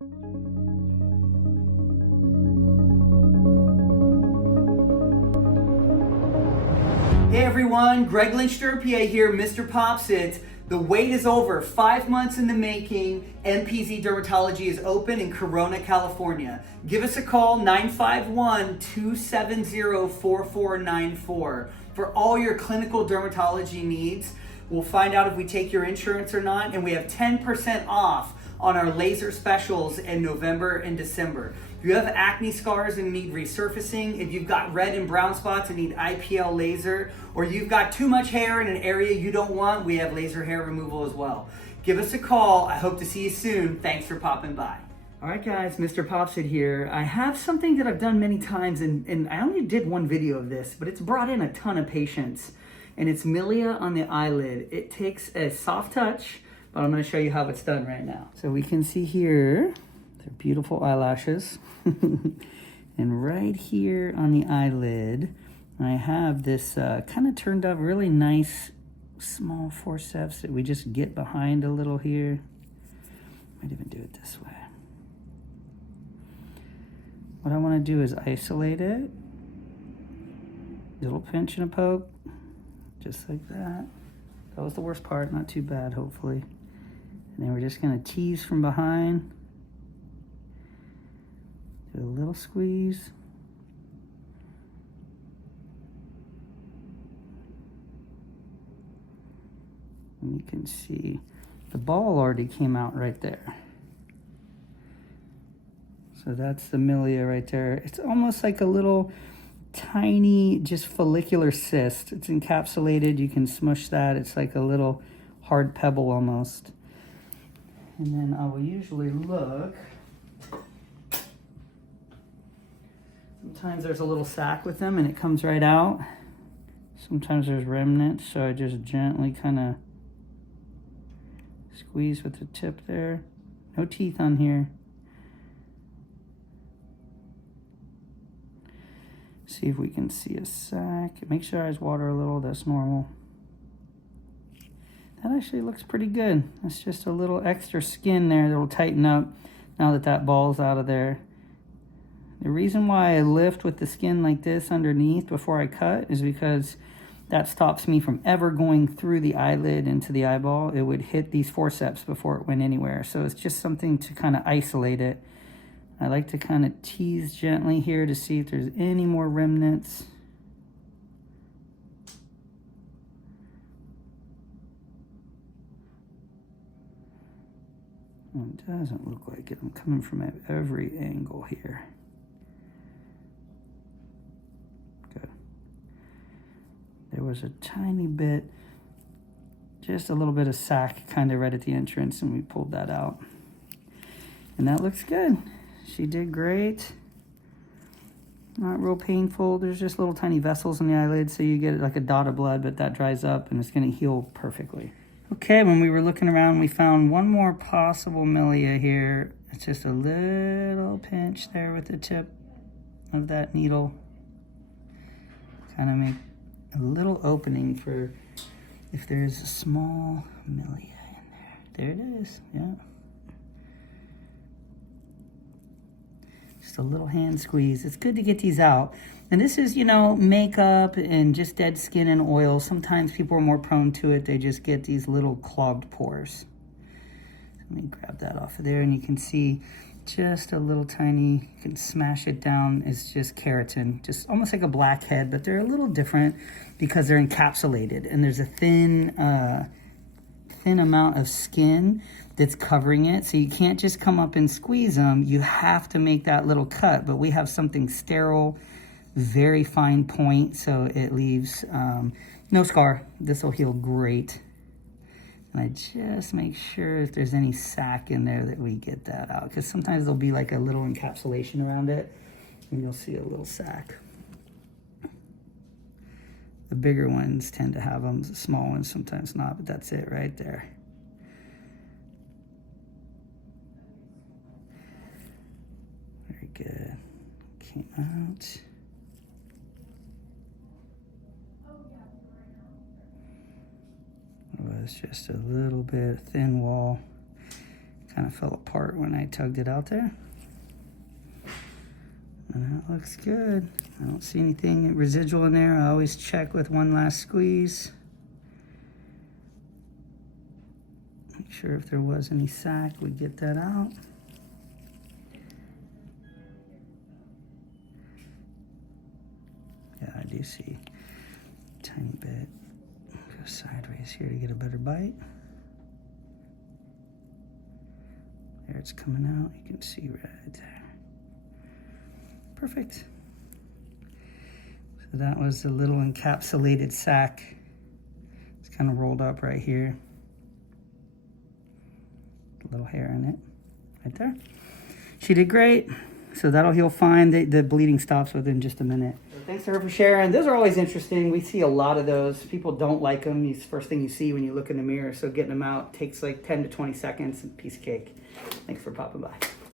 Hey everyone, Greg Lynch PA here, MrPopZit. The wait is over. 5 months in the making. MPZ Dermatology is open in Corona, California. Give us a call, 951-270-4494 for all your clinical dermatology needs. We'll find out if we take your insurance or not, and we have 10% off on our laser specials in November and December. If you have acne scars and need resurfacing, if you've got red and brown spots and need IPL laser, or you've got too much hair in an area you don't want, we have laser hair removal as well. Give us a call. I hope to see you soon. Thanks for popping by. All right guys, MrPopZit here. I have something that I've done many times, and I only did one video of this, but it's brought in a ton of patients, and it's Milia on the eyelid. It takes a soft touch, but I'm going to show you how it's done right now. So we can see here, they're beautiful eyelashes. And right here on the eyelid, I have this kind of turned up really nice small forceps that we just get behind a little here. Might even do it this way. What I want to do is isolate it. Little pinch and a poke, just like that. That was the worst part, not too bad, hopefully. And then we're just going to tease from behind. Do a little squeeze. And you can see the ball already came out right there. So that's the milia right there. It's almost like a little tiny, just follicular cyst. It's encapsulated. You can smush that. It's like a little hard pebble almost. And then I will usually look. Sometimes there's a little sac with them and it comes right out. Sometimes there's remnants, so I just gently kind of squeeze with the tip there. No teeth on here. See if we can see a sac. Make your eyes water a little, that's normal. That actually looks pretty good. That's just a little extra skin there that will tighten up now that that ball's out of there. The reason why I lift with the skin like this underneath before I cut is because that stops me from ever going through the eyelid into the eyeball. It would hit these forceps before it went anywhere. So it's just something to kind of isolate it. I like to kind of tease gently here to see if there's any more remnants. It doesn't look like it. I'm coming from every angle here. Good. There was a tiny bit, just a little bit of sac kind of right at the entrance, and we pulled that out. And that looks good. She did great. Not real painful. There's just little tiny vessels in the eyelid, so you get like a dot of blood, but that dries up and it's going to heal perfectly. Okay, when we were looking around, we found one more possible milia here. It's just a little pinch there with the tip of that needle. Kind of make a little opening for if there's a small milia in there. There it is, yeah. Just a little hand squeeze. It's good to get these out. And this is, you know, makeup and just dead skin and oil. Sometimes people are more prone to it. They just get these little clogged pores. Let me grab that off of there, and you can see just a little tiny, you can smash it down. It's just keratin, just almost like a blackhead, but they're a little different because they're encapsulated and there's a thin amount of skin that's covering it. So you can't just come up and squeeze them. You have to make that little cut, but we have something sterile, very fine point, so it leaves no scar. This will heal great. And I just make sure if there's any sac in there that we get that out, because sometimes there'll be like a little encapsulation around it and you'll see a little sac. The bigger ones tend to have them, the small ones sometimes not, but that's it right there. Very good. Came out. It was just a little bit thin wall. Kind of fell apart when I tugged it out there. And that looks good. I don't see anything residual in there. I always check with one last squeeze. Make sure if there was any sac, we get that out. Yeah, I do see a tiny bit. Go sideways here to get a better bite. There it's coming out. You can see right there. Perfect. So that was the little encapsulated sac. It's kind of rolled up right here. A little hair in it, right there. She did great. So that'll heal fine. The bleeding stops within just a minute. So thanks to her for sharing. Those are always interesting. We see a lot of those. People don't like them. It's the first thing you see when you look in the mirror. So getting them out takes like 10 to 20 seconds. Piece of cake. Thanks for popping by.